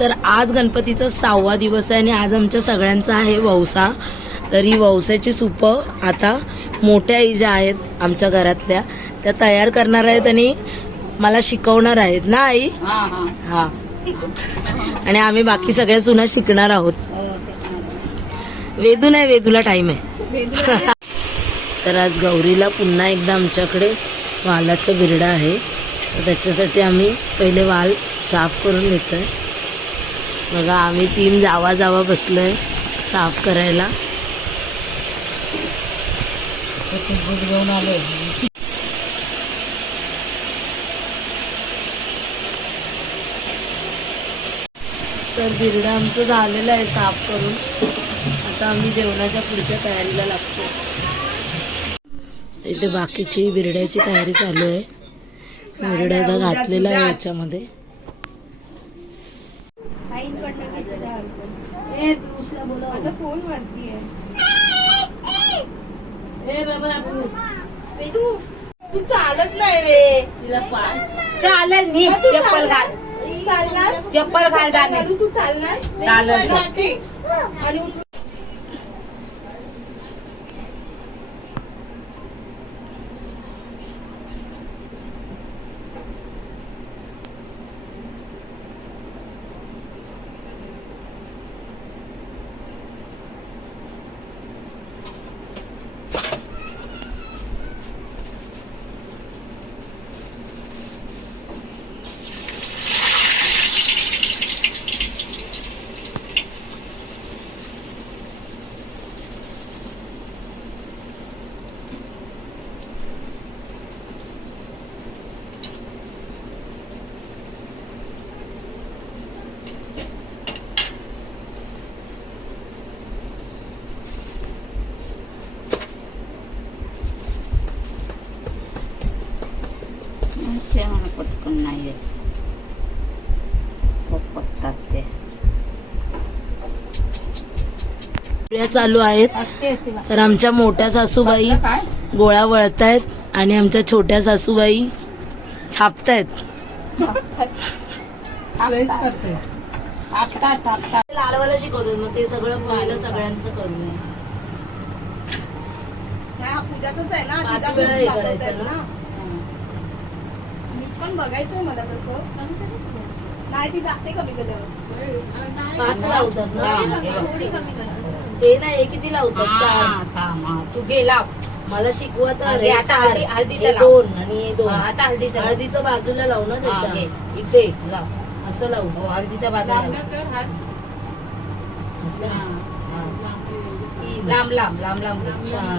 तर आज गणपतीचा सहावा दिवस आहे आणि आज आमच्या सगळ्यांचा आहे वौसा तर ही वौसाची सुपं आता मोठ्या आई ज्या आहेत आमच्या घरातल्या. त्या तयार करणार आहेत आणि मला शिकवणार आहेत. ना आई? हा. आणि आम्ही बाकी सगळ्या सुना शिकणार आहोत. वेदू नाही वेदूला टाइम आहे. तर आज गौरीला पुन्हा एकदा आमच्याकडे वालाचं बिरडा आहे. तर त्याच्यासाठी आम्ही पहिले वाल साफ करून घेतोय. बघा आम्ही तीन जावा जावा बसलोय साफ करायला. घेऊन आलो तर बिरडा आमचं झालेलं आहे साफ करून. आता आम्ही जेवणाच्या पुढच्या तयारीला लागतो. इथे बाकीची बिरड्याची तयारी चालू आहे. बिरड्याला घातलेला आहे याच्यामध्ये. माझा फोन वरती आहे. तू चालत नाही रे. चालेल नी तू चप्पल घाल. चालणार? चप्पल घाल तू चालणार? चालेल. आणि उचलून ते मला पटकन नाही येत खूप पटतात ते बिरड्या चालू आहेत. तर आमच्या मोठ्या सासूबाई काय गोळा वळतायत आणि आमच्या छोट्या सासूबाई छापतायत. लाडवाला शिकवतात मग ते सगळं पहिलं सगळ्यांचं करून नाही, पूजाचाच आहे ना पाच वेळा हे करायचं ना? पण बघायचंय मला तसं. नाही ती जाते कमी केल्यावर पाच लावतात ना. ते नाही हे किती लावतात? चार. थांब, हा. तू गेला मला शिकवा तर. हळदी, हे आता चार. हळदी- हळदीचं हे लाव. दोन आणि हे दोन. आता हळदीचा हळदीचं बाजूला लावू ना हा, त्याच्या. घे. इथे. लाव. असं लावू. हो हळदीच्या लाव. असं. हा. तीन, लांब लांब लांब लांब. चार.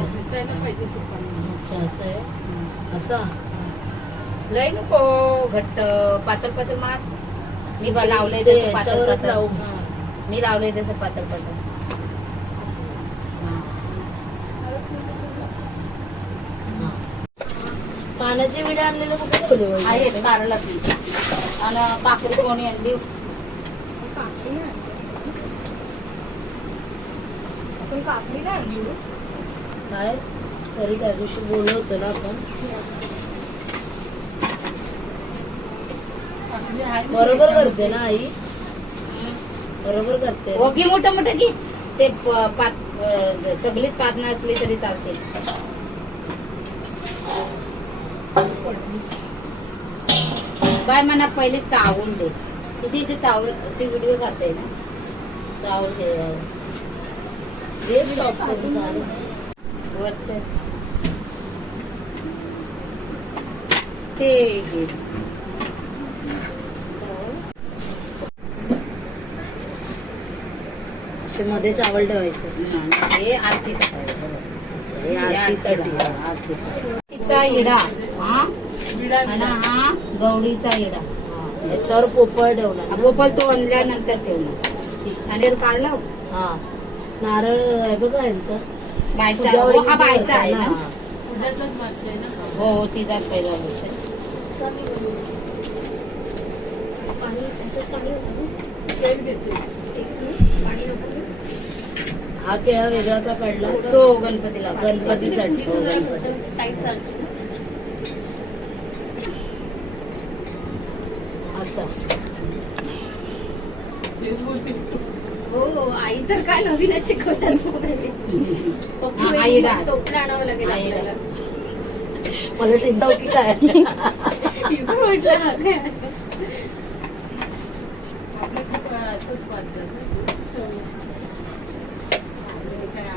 अच्छा असं आहे? असा? लय नको घट्ट. पातळ पातळ मार. मी ब- लावलंय ते तसं पातळ याच्यावरच पातळ. लावू. मी लावलंय तसं पातळ पातळ हा. पाण्याचे विडे आणलेले कुठे ठेवले? आहेत कारला ती आणि काकडी कोणी आणली? काकडी नाही काय तरी त्या दिवशी बोललो होतो ना आपण. बरोबर करते ना आई? बरोबर करते. ओगी मोठं मोठं की ते पात सगळीच पातनं असली तरी चालते बाय म्हणा पहिले चावून दे किती इथे चावल ते व्हिडिओ करते ना चावून दे करून. ते घे. मध्ये चावल ठेवायचं हं, आरती. हे आरतीसाठी हा, आरतीसाठी. तिचा इडा हा हा गौडीचा इडा याच्यावर पोपळ ठेवणार. ना? पोपल तो आणल्यानंतर ठेवणार. आणि काढला हा. नारळ आहे बघा यांचा. बायचा. हो, हा बायचा आहे ना? ना. हो हो तिचाच पहिला होता हा केळा वेगळा का काढला तो गणपतीला गणपतीसाठी. तर काय नवीनच शिकवतात हा. टोपलं आणावं लागेल. आपल्याला. की काय? मी पण म्हटलं हा काय असं?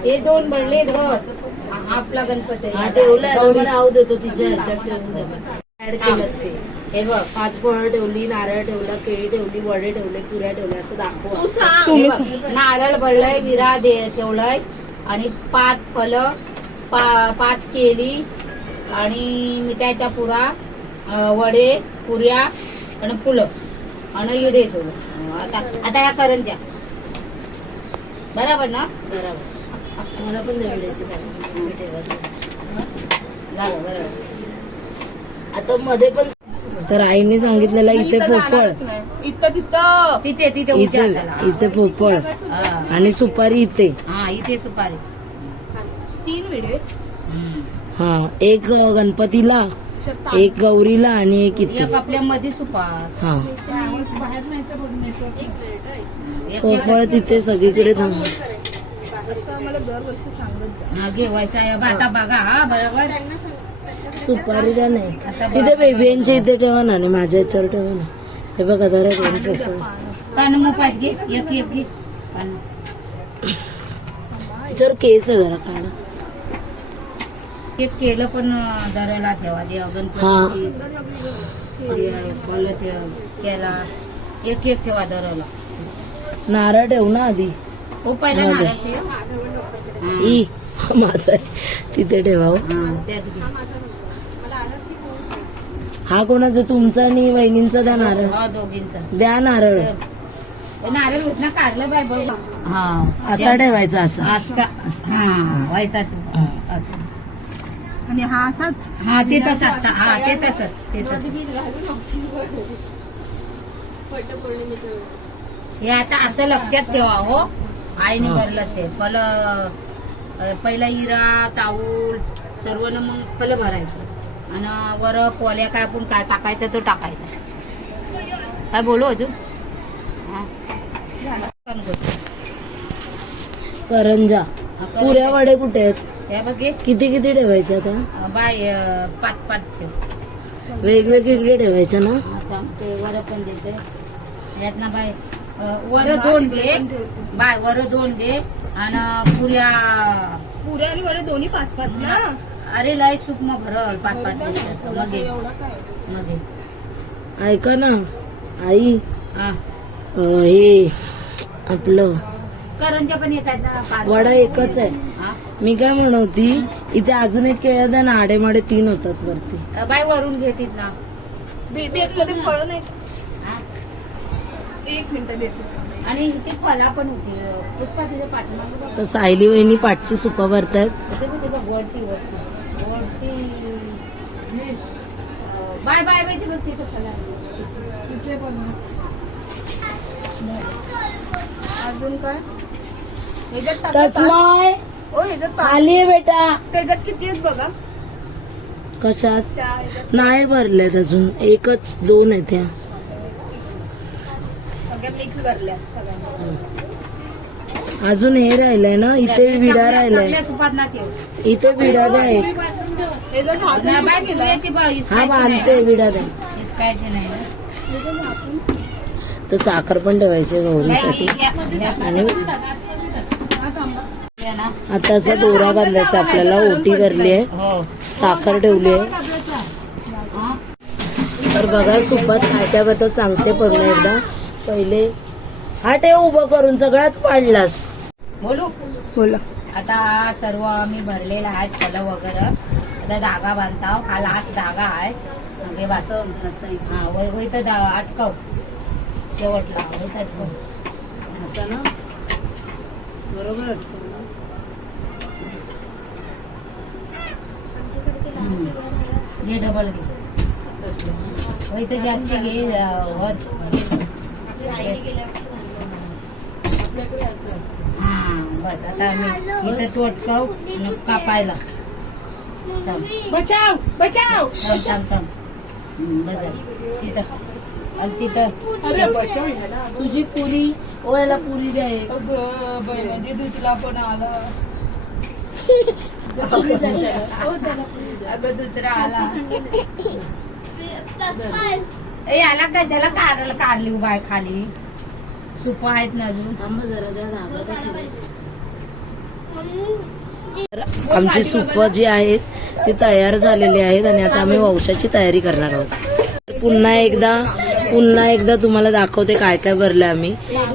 हे दोन भरले ग. आपला गणपती हा. ठेवलाय. राहू देतो तिच्या ह्याच्यात ठेवून केलं. ते हे बघ पाच फळं ठेवली नारळ ठेवला केळी ठेवली वडे ठेवले पुऱ्या ठेवल्या असं दाखवा. तू सांग. हे बघ, नारळ भरलंय विरा दे ठेवलाय आणि पाच फलं पा पाच केली आणि मिठाच्या पुरा अं, वडे पुऱ्या आणि फुलं आणि इडे ठेवलं आता आता ह्या करंज्या बरोबर ना? बरोबर. मला पण देवड्याची पाहिजे. ठेवा झालं बरोबर. आता मध्ये पण तर आईने सांगितलेलं इथे पोपळ. इथं तिथं. तिथे तिथे इथे उद्या हाताला. इथे पोपळ हा. आणि सुपारी इथे. हा इथे सुपारी. तीन विडे हा एक गणपतीला एक गौरीला आणि एक इथे. एक आपल्या मध्ये सुपार. हा. पोपळ तिथे सगळीकडे थांब. असं मला दरवर्षी सांगत जा. हा, घेवायचा आता बघा. हा बरोबर. सुपारी द्या नाही? तिथे बेबींच्या इथे ठेवा ना आणि माझ्या याच्यावर ठेवा ना. हे बघा जरा दोन. याच्यावर केस आहे जरा काढा. केलं पण दराला ठेवा. केला. एक एक ठेवा दराला नारळ ठेव ना आधी. हो पहिला हा. नारळ. हा. माझा. तिथे ठेवा हो. कोणाचा? तुमचा आणि वहिनींचा द्या नारळ. हा दोघींचा. द्या नारळ. हे नारळ होत ना बाय हा असा ठेवायचा असा. असा. हा व्हायचा. हा. आणि हा असाच? हा ते तसंच. हा ते तसंच. ते हे आता असं लक्षात ठेवा हो. आईने हा. भरलं ते. फल पहिला हिरा चाऊल सर्व न मग फल भरायचं. आणि वर पोल्या काय आपण काय टाकायचं तो टाकायचा. काय बोलू अजून? हा. करंजा. करंजा. पुऱ्या वडे कुठे आहेत? हे बघ हे. किती किती ठेवायचे आता? बाय अं, पाच पाच ठेव. वेगवेगळे ठेवायचे ना? आता ते वर पण देते. यात ना बाय अं, वर दोन दे. बाय वर दोन दे. आणि पुऱ्या पुऱ्या आणि वडे दोन्ही पाच पाच ना? अरे लय सूक्ष्म भरल पाच पाच. मध्ये मध्ये ऐका ना आई. हा. अं, हे आपलं करंजा पण येतात ना पाच वडा एकच आहे. हा? मी काय म्हणवती इथे अजून एक केळं द्या ना आडेमाडे तीन होतात वरती. बाय वरून घेतील ना मध्ये फळ नाही. हा? एक मिनिट देते. आणि ती फला पण होती. पुष्पा तिच्या पाठीमागे बघ. तर सायली वहिनी पाठची सुपा भरतायत. ते बघ, ते बघ, वरती वरती. बाय बाय बाय बघ तिथं फला आहे. अजून काय ह्याच्यात ओ ह्याच्यात आली आहे बेटा. त्याच्यात किती आहेत बघा? कशात? त्या ह्याच्यात. नाही भरल्यात अजून. एकच दोन आहेत ह्या. सगळ्या मिक्स भरल्या सगळ्या अजून हे राहिलंय ना इथे विडा राहिलाय. इथे विडा एक हे हा बांधते. विडा. तर साखर पण ठेवायची गौरीसाठी आणि. आता असा दोरा बांधायचा आपल्याला ओटी भरली आहे हो साखर ठेवली आहे? तर बघा सुपात काय सांगते पुन्हा एकदा पहिले हा ठेव उभं करून सगळ्यात पाडलास बोलू? बोला. आता हा सर्व आम्ही भरलेला आहे फलं वगैरे. आता धागा बांधताव. हा लास्ट धागा आहे. मागे वास हा वय वय तर दा- अटकव. शेवटला. वय तर अटकव. असं ना? बरोबर अटकवलं. डबल घे. वय तर जास्त घे अं, वर. हा बस आता आम्ही इथं कापायला. बचाव बचाव. थांब थांब थांब. हम्म, बस झालं. तिथं आणि. तुझी पुरी ओ याला पुरी द्या एक. अगं बहिणी दुसरा पण आला. अगं दुसरा आला. ए आला कशाला कारला कारली उभा आहे खाली. सुप आहेत ना अजून. आमची सुप जी आहेत ती तयार झालेली आहेत आणि आता आम्ही वंशाची तयारी करणार आहोत. पुन्हा एकदा पुन्हा एकदा तुम्हाला दाखवते काय काय भरलं आम्ही.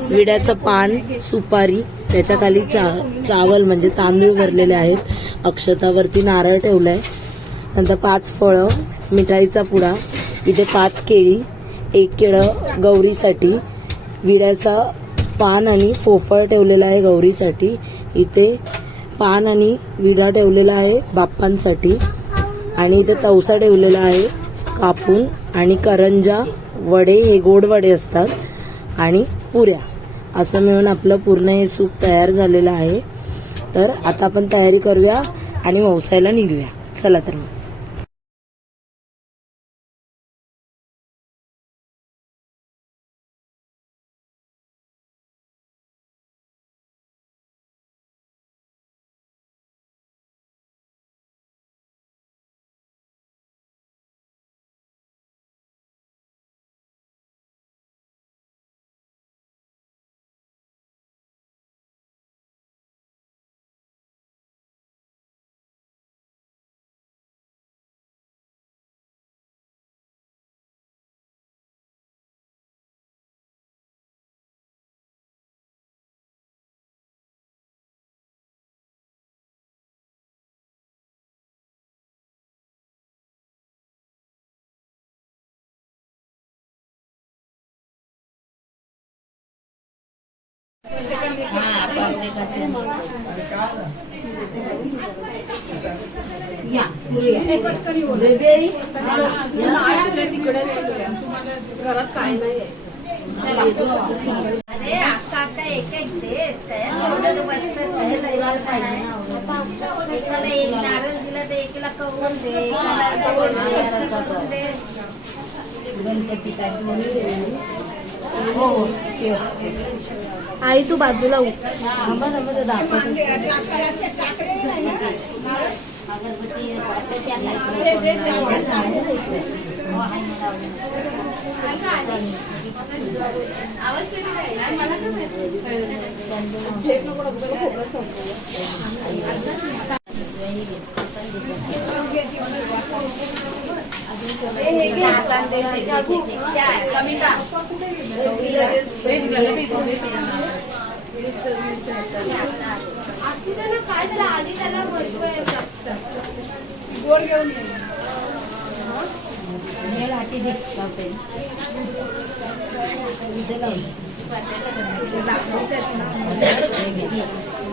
विड्याचं पान सुपारी त्याच्याखाली चा चावल म्हणजे तांदूळ भरलेले आहेत. अक्षतावरती नारळ ठेवलाय. नंतर पाच फळं मिठाईचा पुडा इथे पाच केळी एक केळं गौरीसाठी विड्याचा पान आणि फोफळ ठेवलेला आहे गौरीसाठी. इथे पान आणि विडा ठेवलेला आहे बाप्पांसाठी. आणि इथे तवसा ठेवलेला आहे कापून. आणि करंजा वडे हे गोड वडे असतात. आणि पुऱ्या. असं मिळून आपलं पूर्ण हे सूप तयार झालेलं आहे. तर आता आपण तयारी करूया आणि व्यवसायाला निघूया. चला तर मग. कवून दे रस्सा करून दे गणपतीचा हो हो आई तू बाजूला उठ. थांबा थांबा ते दाखवतो अगरबत्ती अगरबत्ती आणला. हो, आहे ना लावलेलं. मेल हाती दे लावते.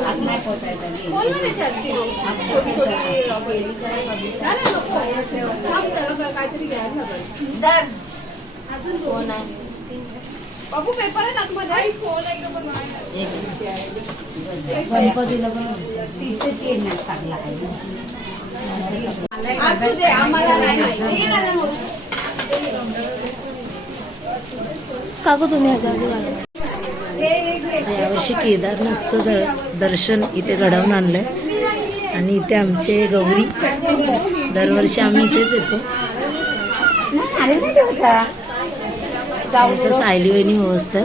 हाती नाही घे. तशीच बाबू पेपर आतमध्ये गणपतीला पण तिथेच येणार चांगला आहे आम्हाला नाही काकू तुम्ही यावर्षी केदारनाथचं द- दर्शन इथे घडवून आणलंय. आणि इथे आमचे गौरी दरवर्षी आम्ही इथेच येतो. इथे सायली वहिनी व्यवस्थित.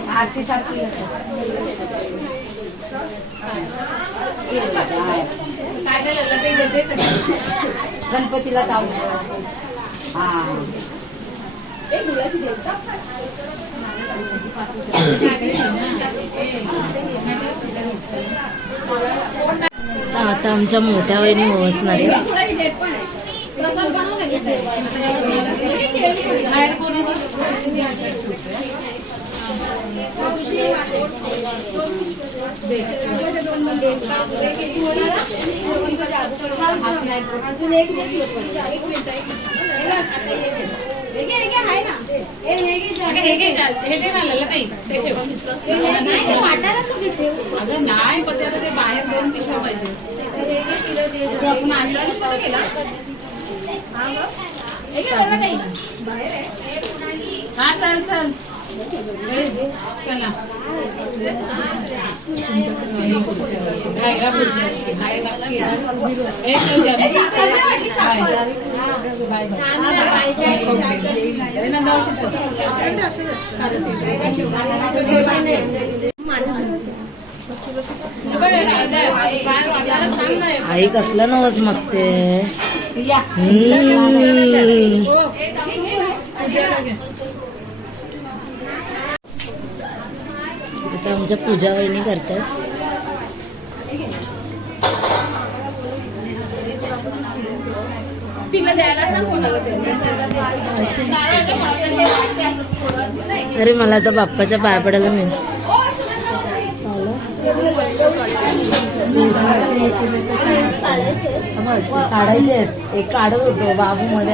गणपतीला जाऊ हा. आता आमच्या मोठ्या वहिनी व्यवस्थणार आहे अगं नाही पण ते बाहेर दोन पिशव्या पाहिजे आपण आणलं गेला हा हा चल चल आई कसलं नवस मागते या हम्म. आता आमच्या पूजा वहिनी करतात. अरे मला आता बाप्पाच्या पाया पडायला मिळेल. काढायचे. आहेत एक काढत होतो बाबू मध्ये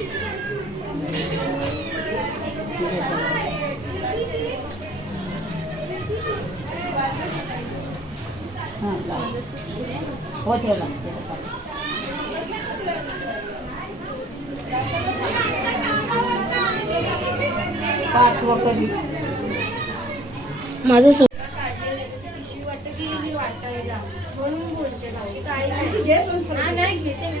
हो ठेवला पाचवा कधी माझं सो- म्हणून बोलते नाही. घेते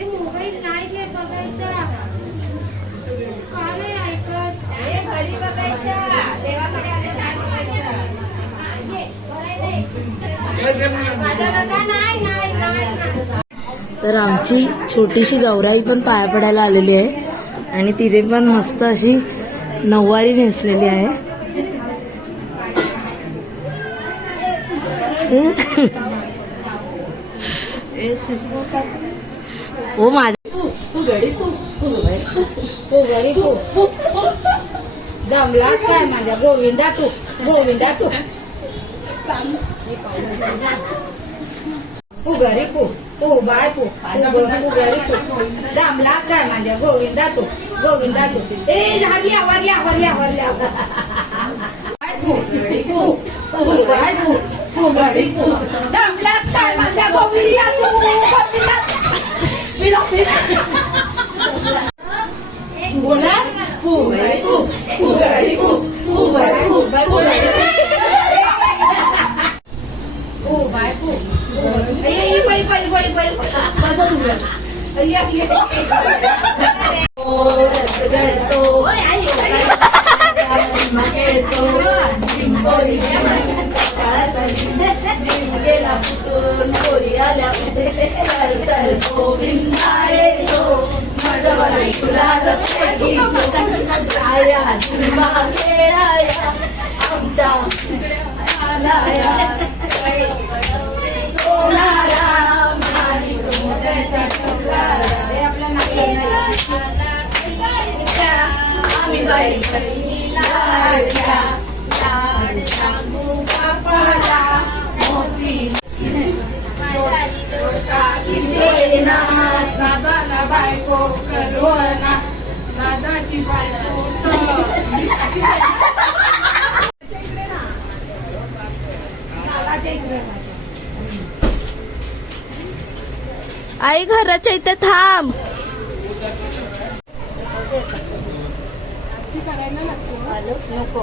मोबाईल नाही घे बघायचा ऐकत घरी बघायचा देवाकडे आले काय तर आमची छोटीशी गौराई पण पाया पडायला आलेली आहे. आणि तिने पण मस्त अशी नऊवारी नेसलेली आहे. हो माझ्या तू घरी तू जमला काय माझ्या गोविंदा तू गोविंदा तू तू घरी तू बाय तू तू घरी तू जमला काय माझ्या गोविंदा तू गोविंदा तू ए झाली आवरली आवरली आवरली आवरली बाय तू तू बाय तू तू घरी तू जमला काय माझ्या गोविंदा तू गोविंदा बोला तू घरी तू तू घरी तू तू घरी तू तू घरी तू बाय तू अय्या ये पै पै पै पै अय्या ये ओ रस जळतो ओय आई आई गेला पुसून पोरी आल्या. सर सर गोविंदा रे तुला जपते खेळाया आमच्या सोनारा माणिक मोत्याच्या टोकारा. आम्ही दादाला बायको करवना. दादाची बायको आई घराच्या इथे थांब. नको.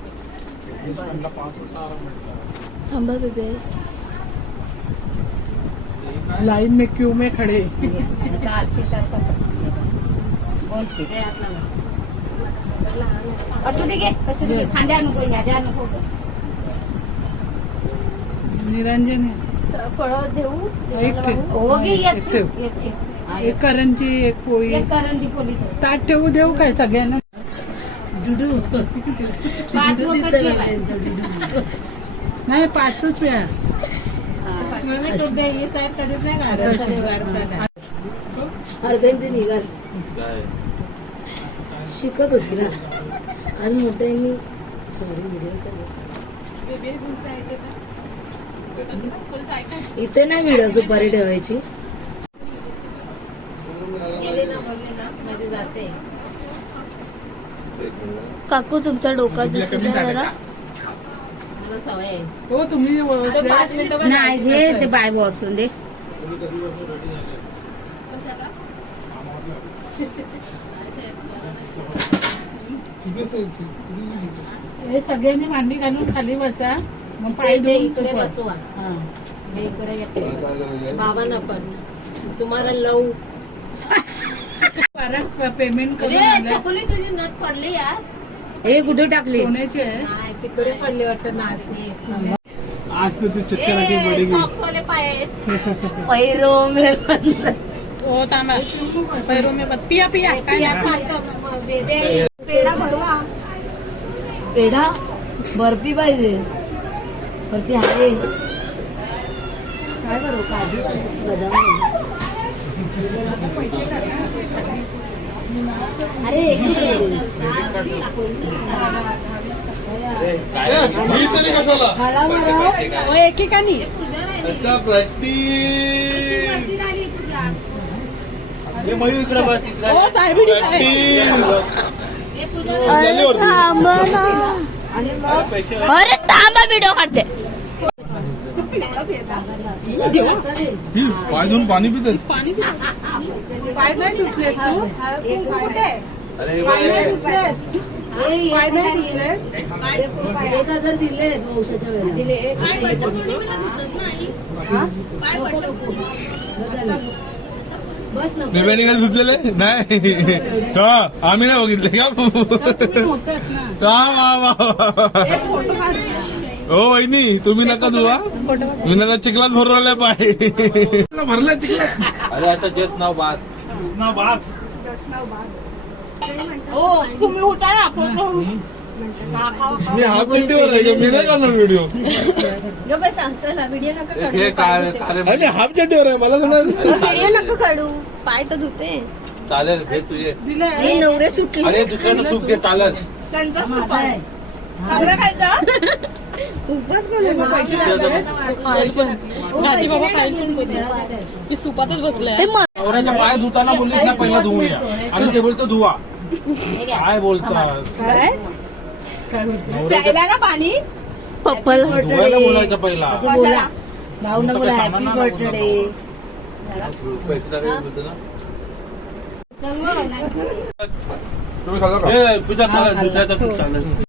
थांबा बेबे लाइन में क्यों में खड़े असू दे घे असू दे घे. खांद्या नको ह्याच्या नको निरंजन फळ देऊ एक. हो हा, करंजी एक पोळी एक पोली ठेव. ताट ठेवू देऊ काय सगळ्यांना डुडू पाच डुडू वखत दिसतंय घे मला बाई. यांचं डुडू. नाही पाचच वेळा अर्ध्यांची निघाल. शिकत होती ना. आणि मोठ्यांनी सॉरी व्हिडिओ इथे नाही व्हिडिओ सुपारी ठेवायची. काकू तुमचा डोका दिसला जरा. हो तुम्ही नाही घे ते बाय बसून दे. हे सगळ्यांनी मांडी घालून खाली बसा. मग पाय इकडे. बसवा. हे. इकडे येते. बाबांना पण. तुम्हाला लव. परत पेमेंट करून तुझी नथ पडली यार. हे कुठे टाकली? तिकडे पडली वाटतं नाच आज तो तू चक्कर पैरो मे बंद. हो थांबा. पैरो में बत- पिया पिया. काय नाही. पेढा बर्फी पाहिजे. बर्फी आहे. काय करू? काजू बदाम. एक मी तरी कशाला एकेकानी अच्छा प्रॅक्टिस मयूर अरे थांबा व्हिडिओ काढते. पाय धुवून पाणी पिते पाय नाही धुतलेस अरे पाय नाही तुटलेस पाय नाही तुटलेस एक हजार दिले वंशाच्या वेळेला दिले बस ना धुतलेले नाही तो आम्ही नाही बघितले का होतात ना वा वा वा हो वहिनी तुम्ही नका धुवा. मी नका चिखलात भरवले पाय. भरले चिखलात? अरे आता जस्ट नाव बात. ना बात मी हाफ चड्डीवर आहे? मी नाही करणार व्हिडिओ व्हिडिओ नका हे काय चालेल अरे हाफ चड्डीवर आहे मला व्हिडिओ नको काढू. पाय तर धुते. चालेल घे तुझे हे नवरे सुटले. अरे सूप घे चालेल. माझा आहे. उपवास नवऱ्याच्या पाय धुताना बोललीस ना पहिला धुवूया आणि ते बोलतो धुवा. काय बोलतो पाणी? पप्पाला बोलायचं पहिला. असं बोला. भाऊना बोला हॅपी बर्थडे ना? ना. तुम्ही पूजा दुसऱ्याचं